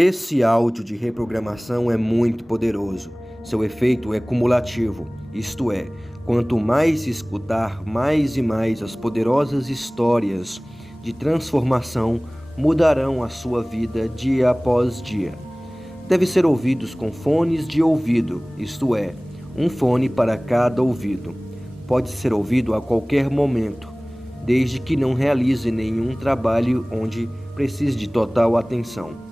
Esse áudio de reprogramação é muito poderoso. Seu efeito é cumulativo, isto é, quanto mais se escutar, mais e mais as poderosas histórias de transformação mudarão a sua vida dia após dia. Deve ser ouvidos com fones de ouvido, isto é, um fone para cada ouvido. Pode ser ouvido a qualquer momento, desde que não realize nenhum trabalho onde precise de total atenção.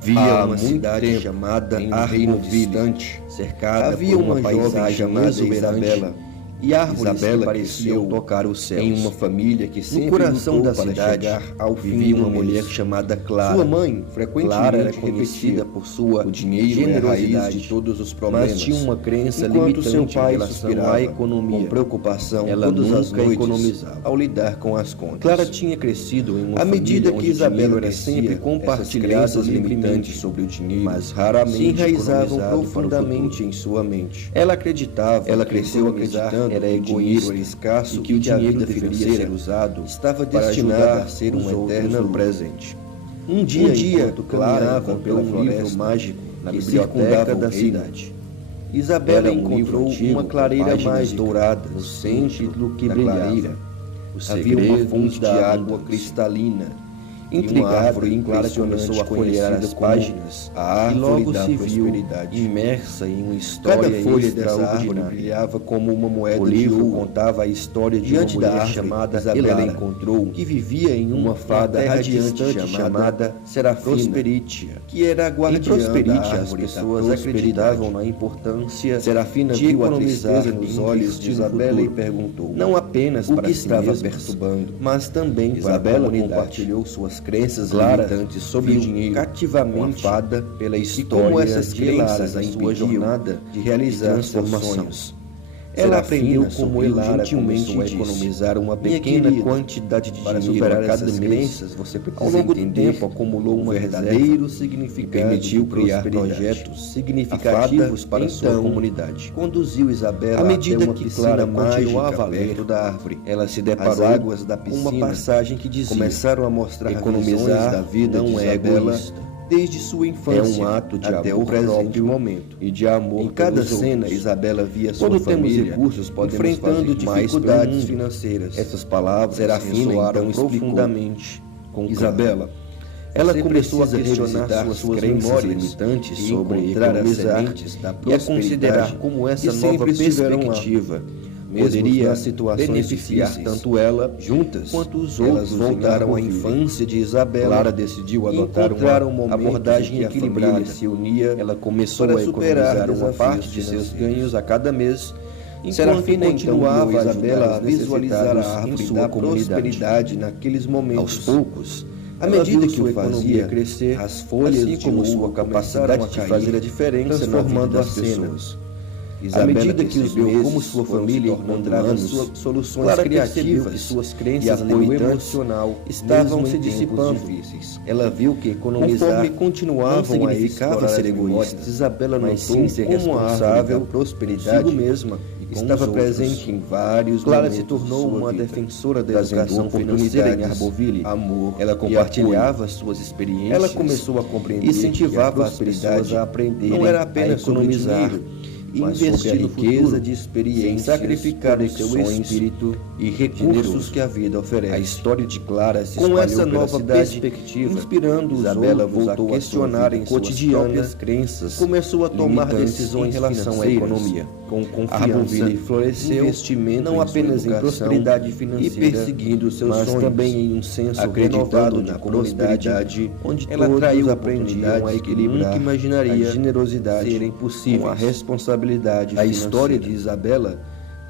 Havia uma cidade chamada Arnoville, cercada por uma paisagem chamada Isabela, e árvores que pareciam tocar os céus. Em uma família que sempre coração da cidade vivia uma mulher chamada Clara. Sua mãe, frequentemente era conhecida por sua generosidade de todos os problemas, mas tinha uma crença limitante seu pai suspirava a economia. Com preocupação, ela todas as noites economizava ao lidar com as contas. Clara tinha crescido em uma família que Isabela era sempre compartilhada limitantes sobre o dinheiro, mas raramente se enraizavam profundamente em sua mente. Ela acreditava, ela cresceu acreditando era egoísta, era escasso e que o dinheiro deveria ser usado estava destinado a ser um eterno presente. Um dia caminhava pelo livro mágico na biblioteca da cidade. Isabela encontrou uma clareira mais dourada no centro que brilhava. Havia uma fonte de água cristalina. Intrigada, Clara começou a folhear as páginas e logo se viu imersa em uma história extraordinária. Brilhava como uma moeda de ouro. Contava a história de uma mulher chamada Isabela encontrou, que vivia em uma fada radiante chamada Prosperitia, que era a guardiã da árvore. As pessoas acreditavam na importância Serafina de viu a tristeza nos olhos de Isabela e perguntou, não apenas para o que estava perturbando, mas também para a comunidade. Compartilhou suas crenças limitantes sobre o dinheiro, cativamente fada pela história como essas crenças em sua jornada de realizar transformações. Ela aprendeu como Elara começou a economizar uma pequena quantidade de dinheiro para superar essas crenças. Você precisa ao longo do tempo acumulou um verdadeiro significado e permitiu criar projetos significativos para sua comunidade. Conduziu Isabela à medida que Clara continuava a ler da árvore. Ela se deparou as águas da piscina, uma passagem que dizia, começaram a mostrar economizar da vida não é egoísta. Desde sua infância, é um ato de até amor o presente momento e de amor. Em cada cena, Isabela via sua família recursos enfrentando dificuldades financeiras. Essas palavras Serafina então profundamente com Isabela. Ela começou a questionar suas memórias limitantes sobre economizar e a considerar como essa nova perspectiva poderia beneficiar tanto ela juntas quanto os outros. Voltaram à infância de Isabela. Clara decidiu adotar uma abordagem equilibrada. Se unia, ela começou a superar uma parte de seus ganhos a cada mês. Serafina continuava Isabela a visualizar a árvore da prosperidade naqueles momentos. Aos poucos, à medida que o fazia crescer, as folhas assim como sua capacidade de fazer a diferença transformando as pessoas. À medida que os meses, como sua família encontrava suas soluções criativas e suas crenças e apoio emocional estavam se dissipando. Ela viu que economizar conforme continuavam não significava ser egoísta. Isabela notou ser responsável, prosperidade mesma estava presente em vários Clara se tornou uma defensora da educação financeira em Arnoville. Amor, ela compartilhava suas experiências. Ela começou a compreender e incentivava as pessoas a aprender. Não era apenas economizar, investir no riqueza de experiências, sacrificar o seu espírito e recursos que a vida oferece. A história de Clara se espalhou com essa nova perspectiva, inspirando Isabela voltou a questionar em cotidianas crenças, começou a tomar decisões em relação à economia. Com confiança, floresceu investimento não apenas em prosperidade financeira e perseguindo seus sonhos, também em um senso acreditado na prosperidade, onde ela atraiu oportunidades a equilibrar que imaginaria a generosidade serem possíveis com a responsabilidade. A história de Isabela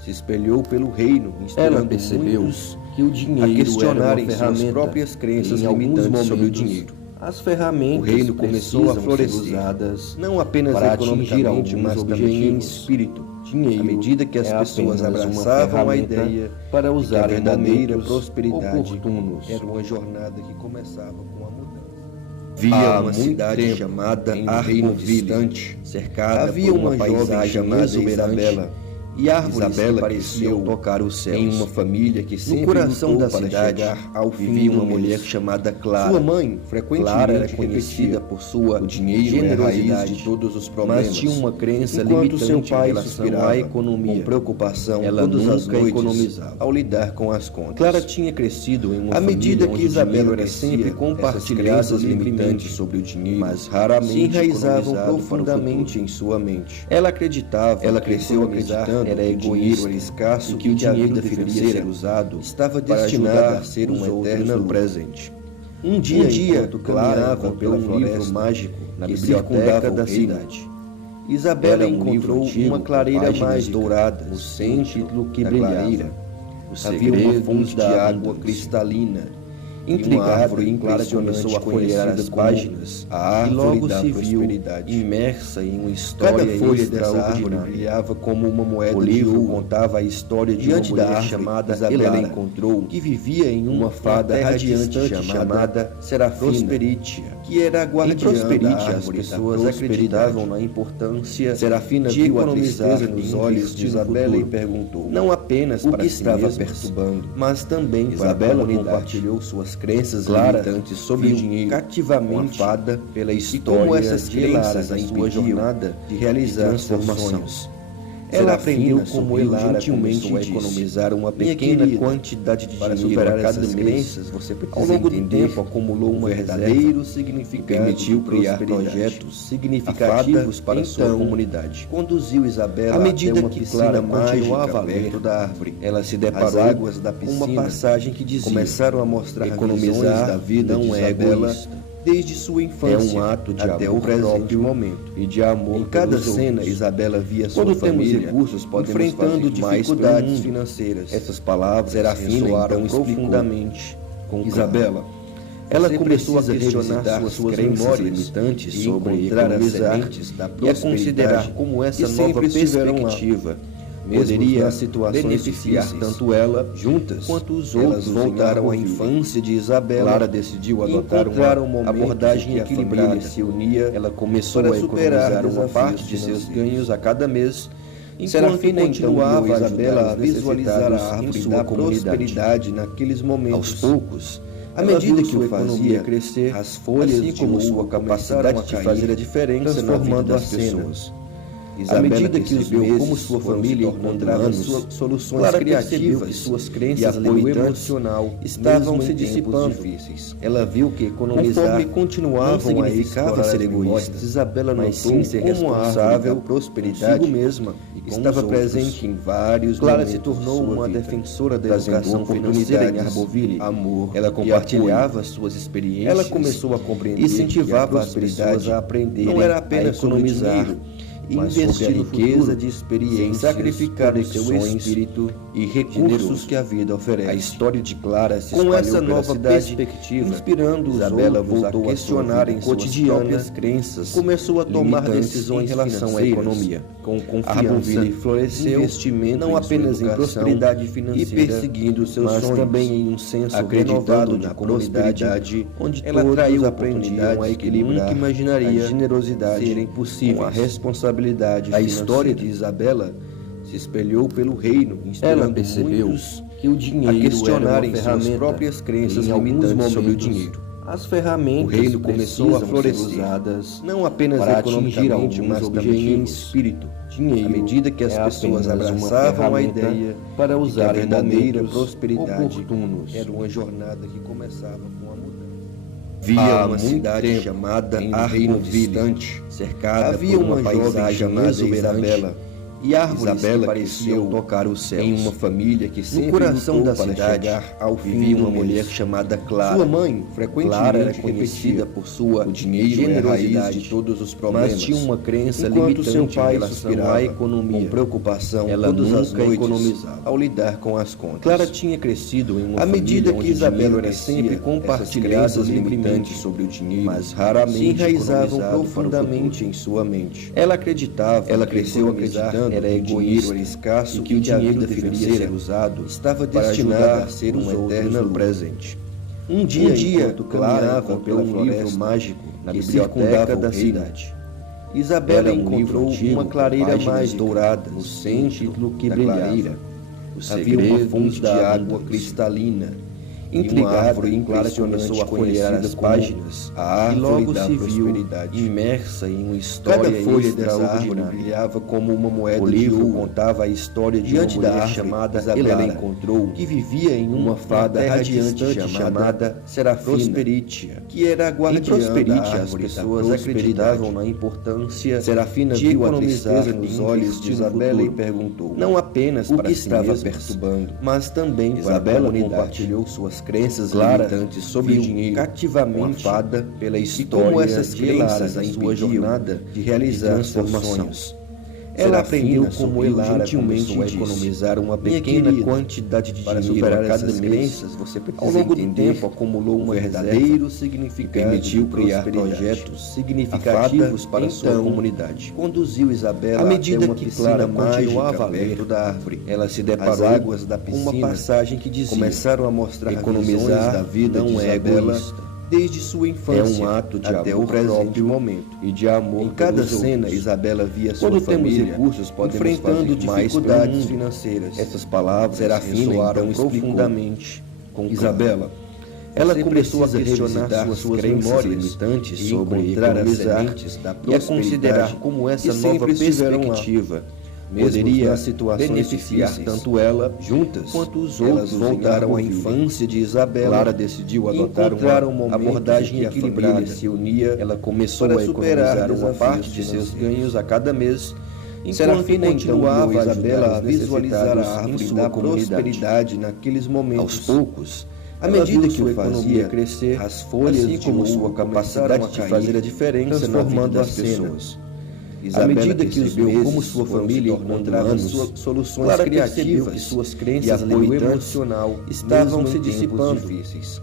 se espelhou pelo reino, ela percebeu que o dinheiro a questionarem suas próprias crenças limitantes sobre o dinheiro. As ferramentas o reino começou a florescer, usadas não apenas para atingir alguns mas também em espírito. Dinheiro, à medida que as pessoas abraçavam a ideia para usar a verdadeira prosperidade oportunos. Era uma jornada que começava com a mudança. Havia uma cidade chamada Arnoville, cercada por uma paisagem chamada Isabela, e árvores que pareciam tocar os céus. Em uma família que sempre no coração da cidade vivia uma mulher chamada Clara. Sua mãe, frequentemente era conhecida por sua generosidade de todos os problemas, mas tinha uma crença limitante seu pai suspirava a economia. Com preocupação, ela nunca economizava ao lidar com as contas. Clara tinha crescido em uma família medida que Isabela era sempre compartilhada limitantes sobre o dinheiro, mas raramente se enraizavam profundamente em sua mente. Ela acreditava, ela cresceu acreditando era egoísta, era escasso, que o dinheiro deveria ser usado estava destinado a ser um eterno presente. Um dia, enquanto caminhava pelo livro mágico na biblioteca da cidade, Isabela encontrou uma clareira mais dourada, no centro que brilhava. Havia uma fonte de água cristalina. Intrigada, Clara começou a folhear as páginas e logo se viu imersa em uma história. Cada folha dessa árvore brilhava como uma moeda de ouro. Contava a história de uma mulher chamada Isabela encontrou, que vivia em uma fada radiante chamada Prosperitia, que era a guardiã da árvore. As pessoas acreditavam na importância. Serafina viu a tristeza nos olhos de Isabela e perguntou, não apenas para o que estava perturbando, mas também para a comunidade. Compartilhou suas crenças limitantes sobre o dinheiro, cativamente fada pela história, e como essas crenças a sua jornada de realizar transformações. Ela aprendeu como Elara começou a economizar uma pequena quantidade de dinheiro para superar cada mês. Você ao longo do tempo acumulou um verdadeiro significado, permitiu criar projetos significativos para sua comunidade. Conduziu Isabela à medida que Clara continuava perto da árvore. Ela se deparou águas da piscina, uma passagem que dizia: começaram a mostrar economizar da vida não é egoísta. Desde sua infância, é um ato de até amor o presente momento e de amor. Em cada cena, Isabela via sua família recursos enfrentando dificuldades financeiras. Essas palavras ressoaram profundamente com Isabela. Ela começou a questionar suas crenças limitantes sobre economizar e a considerar como essa nova perspectiva poderia a situações beneficiar tanto ela, juntas, quanto os outros. Elas voltaram à infância de Isabela. Clara decidiu adotar uma abordagem equilibrada. Se unia, ela começou a economizar uma parte de seus ganhos a cada mês. Serafina continuava Isabela a visualizar a árvore da prosperidade naqueles momentos. Aos poucos, à medida que o fazia crescer, as folhas, assim como sua capacidade de fazer a diferença, transformando as pessoas. À medida que os viu como sua família encontrava soluções criativas, suas crenças e apoio emocional estavam se dissipando. Ela viu que economizar conforme continuavam a evitar ser egoístas. Isabela notou como a responsável prosperidade mesma estava presente em vários momentos. Clara se tornou uma defensora da educação financeira em Arboville. Amor, ela compartilhava suas experiências. Ela começou a compreender, incentivava as pessoas a aprender, não era apenas economizar, investir no riqueza de experiências, sacrificar o seu espírito e recursos que a vida oferece. A história de Clara se espalhou com essa nova perspectiva, inspirando Isabela voltou a questionar em cotidianas crenças, começou a tomar decisões em relação à economia, com confiança. Arboville floresceu, investimento não apenas em prosperidade financeira e perseguindo seus sonhos, também em um senso renovado na prosperidade, onde ela todos aprendiam a equilibrar, nunca imaginaria a generosidade ser impossível, com a responsabilidade. A história de Isabela se espelhou pelo reino, ela percebeu que o dinheiro a questionarem suas próprias crenças limitantes sobre o dinheiro. As ferramentas o reino começou a florescer, usadas não apenas para economicamente, mas também em espírito. Dinheiro, à medida que as pessoas abraçavam a ideia para usar a verdadeira prosperidade oportunos. Era uma jornada que começava com a mudança. Havia uma cidade chamada Arboville, cercada por uma paisagem chamada Isabela, e árvores que pareciam tocar o céu. Em uma família que sempre no coração da cidade vivia uma mulher chamada Clara. Sua mãe, frequentemente era conhecida por sua generosidade de todos os problemas, mas tinha uma crença limitante seu pai em relação à economia. Com preocupação, ela nunca economizava ao lidar com as contas. Clara tinha crescido em uma família onde Isabela era sempre compartilhada limitantes sobre o dinheiro, mas raramente se enraizavam profundamente em sua mente. Ela acreditava, ela cresceu acreditando era egoísta, era escasso, que o dinheiro deveria ser usado estava destinado a ser um eterno presente. Um dia, enquanto caminhava pelo livro mágico na biblioteca da cidade, Isabela encontrou uma clareira mais dourada no centro que brilhava. Havia uma fonte de água cristalina. Intrigado, Clara começou a folhear as páginas e logo se viu imersa em uma história extraordinária. Cada folha dessa árvore brilhava como uma moeda de ouro. Contava a história de uma mulher chamada Isabela encontrou, que vivia em uma fada radiante chamada Prosperitia, que era a guardiã da árvore. As pessoas acreditavam na importância. Serafina viu a tristeza nos olhos de Isabela e perguntou, não apenas para si estava perturbando, mas também para a comunidade. Compartilhou suas crenças limitantes sobre o dinheiro, cativamente fada pela história, como essas crenças em sua jornada de realizar transformações. Ela aprendeu como Elara começou a economizar uma pequena quantidade de dinheiro para superar essas crenças. Você precisa ao longo do tempo acumulou um verdadeiro significado e permitiu criar projetos significativos para a sua comunidade. Conduziu Isabela à medida que Clara continuava perto da árvore. Ela se deparou as águas da piscina, uma passagem que dizia, começaram a mostrar economizar da vida não é egoísta. Desde sua infância, é um ato de até amor o presente momento e de amor. Em cada cena, Isabela via sua família recursos, enfrentando dificuldades financeiras. Essas palavras ressoaram profundamente com Isabela. Ela começou a questionar suas memórias limitantes sobre economizar e a considerar como essa nova perspectiva poderia beneficiar tanto ela juntas quanto os outros. Voltaram à infância de Isabela. Clara decidiu adotar uma abordagem equilibrada. Se unia, ela começou a superar uma parte de seus ganhos a cada mês. Serafina continuava Isabela a visualizar a árvore da prosperidade naqueles momentos. Aos poucos, à medida que o fazia crescer, as folhas, assim como sua capacidade de fazer a diferença, transformando as pessoas. À medida que os meses, como sua família encontrava suas soluções criativas que suas crenças e apoio emocional estavam se dissipando.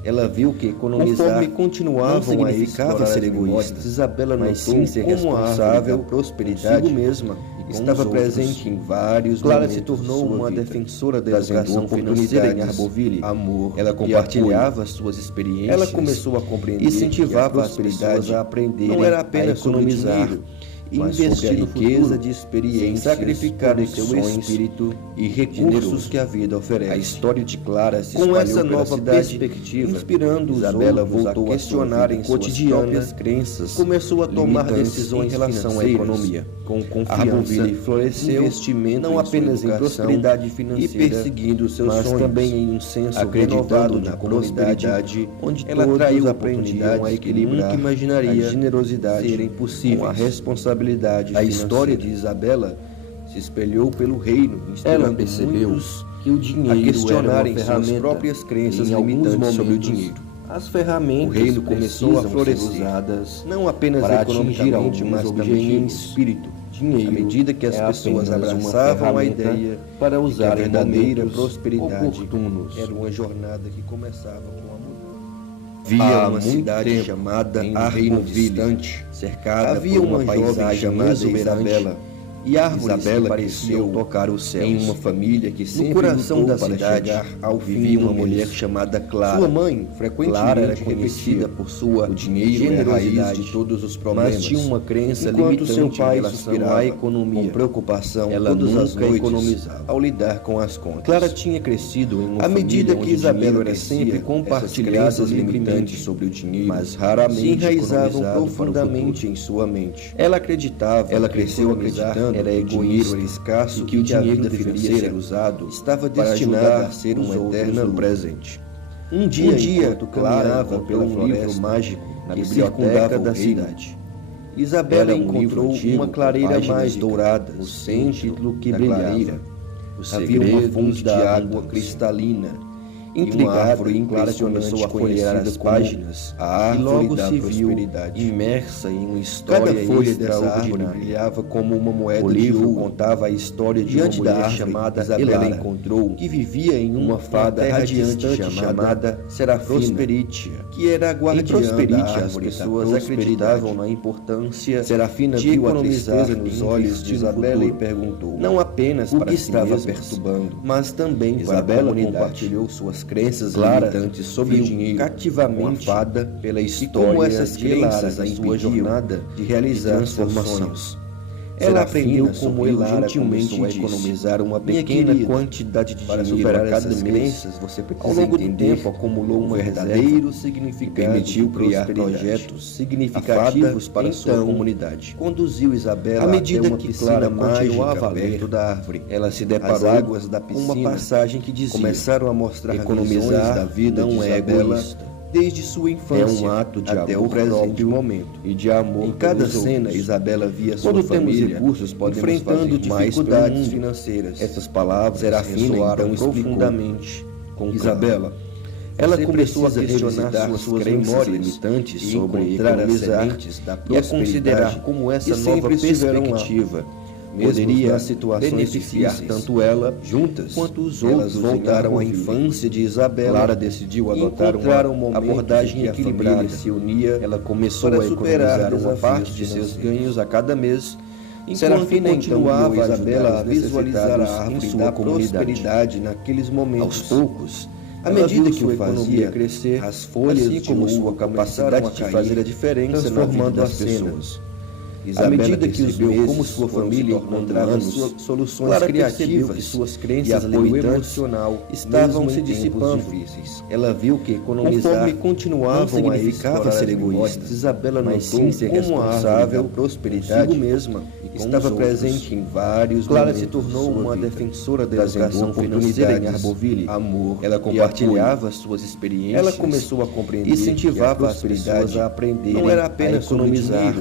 Ela viu que economizar conforme continuavam não significava ser egoísta. Isabela notou sim ser responsável, prosperidade mesma estava presente em vários Clara se tornou uma defensora da educação financeira em Arboville. Amor, ela compartilhava suas experiências. Ela começou a compreender e incentivava as pessoas a aprender. Não era apenas economizar, investir no riqueza de experiências, sacrificar o seu espírito e recursos que a vida oferece. A história de Clara se espalhou com essa nova perspectiva, inspirando Isabela voltou a questionar em cotidianas próprias crenças, começou a tomar decisões em relação à economia. Com confiança, floresceu investimento não apenas em prosperidade financeira e perseguindo seus sonhos, mas também em um senso renovado na comunidade, onde ela atraiu aprendiam a equilibrar que imaginaria a generosidade serem possíveis com a responsabilidade. A história de Isabela se espelhou pelo reino, ela percebeu que o dinheiro a questionarem suas próprias crenças limitantes sobre o dinheiro. As ferramentas o reino começou a florescer, usadas não apenas economicamente, mas também em espírito. Dinheiro, à medida que as pessoas abraçavam a ideia para usar a verdadeira prosperidade, era uma jornada que começava com amor. Havia uma cidade chamada Arboville, cercada havia por uma paisagem chamada Isabela. E a árvore pareceu tocar o céu. Em uma família que sempre no coração da cidade vivia uma mulher chamada Clara. Sua mãe, frequentemente era conhecida por sua generosidade de todos os problemas, mas tinha uma crença limitante seu pai em relação à economia. Com preocupação, ela nunca economizava ao lidar com as contas. Clara tinha crescido em uma família medida que Isabela era sempre compartilhada limitantes sobre o dinheiro, mas raramente se enraizavam profundamente em sua mente. Ela acreditava, ela cresceu acreditando era egoísta, escasso e que o dinheiro deveria ser usado estava destinado a ser um eterno presente. Um dia enquanto caminhava pelo livro mágico na biblioteca da cidade, Isabela encontrou uma clareira mais dourada no centro que brilhava. Havia uma fonte de água cristalina. Intrigado, Clara começou a folhear as páginas, a árvore logo da se viu imersa em uma história. Cada folha dessa árvore brilhava como uma moeda de ouro. Contava a história de uma mulher chamada Isabela encontrou, que vivia em uma fada radiante chamada Prosperitia, que era a guardiã da árvore. As pessoas acreditavam na importância. Serafina viu a tristeza nos olhos de Isabela e perguntou, não apenas para si estava perturbando, mas também para a comunidade. Compartilhou suas crenças limitantes sobre o dinheiro, cativamente fada pela história como essas crenças a sua jornada de realizar transformações. Ela aprendeu como Elara gentilmente a economizar uma pequena quantidade de dinheiro para superar cada mês. Você precisa ao longo do tempo acumulou um verdadeiro significado, permitiu criar projetos significativos para sua comunidade. Conduziu Isabela à medida que Clara continuava a ler toda a árvore. Ela se deparou águas da piscina, uma passagem que dizia: começaram a mostrar economizar da vida não é egoísta. Desde sua infância, é um ato de até amor o presente momento e de amor. Em cada cena, Isabela via sua família enfrentando dificuldades financeiras. Essas palavras ressoaram profundamente com Isabela. Ela começou a questionar suas crenças limitantes sobre economizar e a considerar como essa nova perspectiva poderia beneficiar tanto ela, juntas, quanto os outros. Elas voltaram à infância de Isabela. Clara decidiu adotar uma abordagem equilibrada. Se unia, ela começou a economizar uma parte de seus ganhos a cada mês. Serafina continuava a Isabela a visualizar a árvore da prosperidade naqueles momentos. Aos poucos, à medida que o fazia crescer, as folhas, assim como sua capacidade de fazer a diferença, transformando as pessoas. À medida que percebeu como sua família encontrava soluções criativas, suas crenças e apoio emocional estavam se dissipando. Ela viu que economizar conforme continuavam a significava ser egoístas. Isabela notou como a árvore da prosperidade mesma estava presente em vários momentos. Clara se tornou uma defensora da educação financeira em Arboville. Amor, ela compartilhava suas experiências. Ela começou a compreender e incentivava as pessoas a aprenderem não era apenas economizar,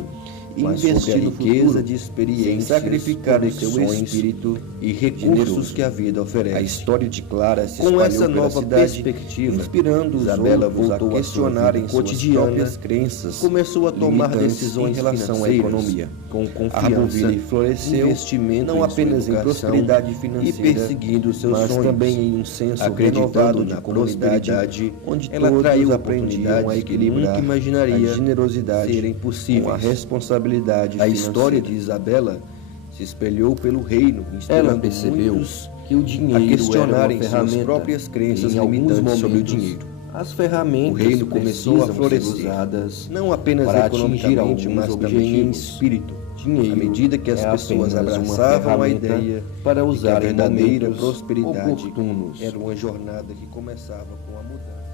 investir no riqueza de experiências, sacrificar o seu espírito e recursos que a vida oferece. A história de Clara se espalhou com essa nova perspectiva, inspirando Isabela voltou a questionar em suas próprias crenças, começou a tomar decisões em relação à economia. Com confiança, floresceu investimento não apenas em prosperidade financeira e perseguindo seus sonhos, mas também em um senso renovado de prosperidade, onde ela todos aprendiam a equilibrar, imaginaria a generosidade ser impossível, a responsabilidade. A história de Isabela se espelhou pelo reino, ela percebeu que o dinheiro a questionarem suas próprias crenças limitantes sobre o dinheiro. As ferramentas o reino começou a florescer, usadas não apenas para economicamente, mas também em espírito. Dinheiro, à medida que as pessoas abraçavam a ideia para usar a verdadeira prosperidade oportunos. Era uma jornada que começava com a mudança.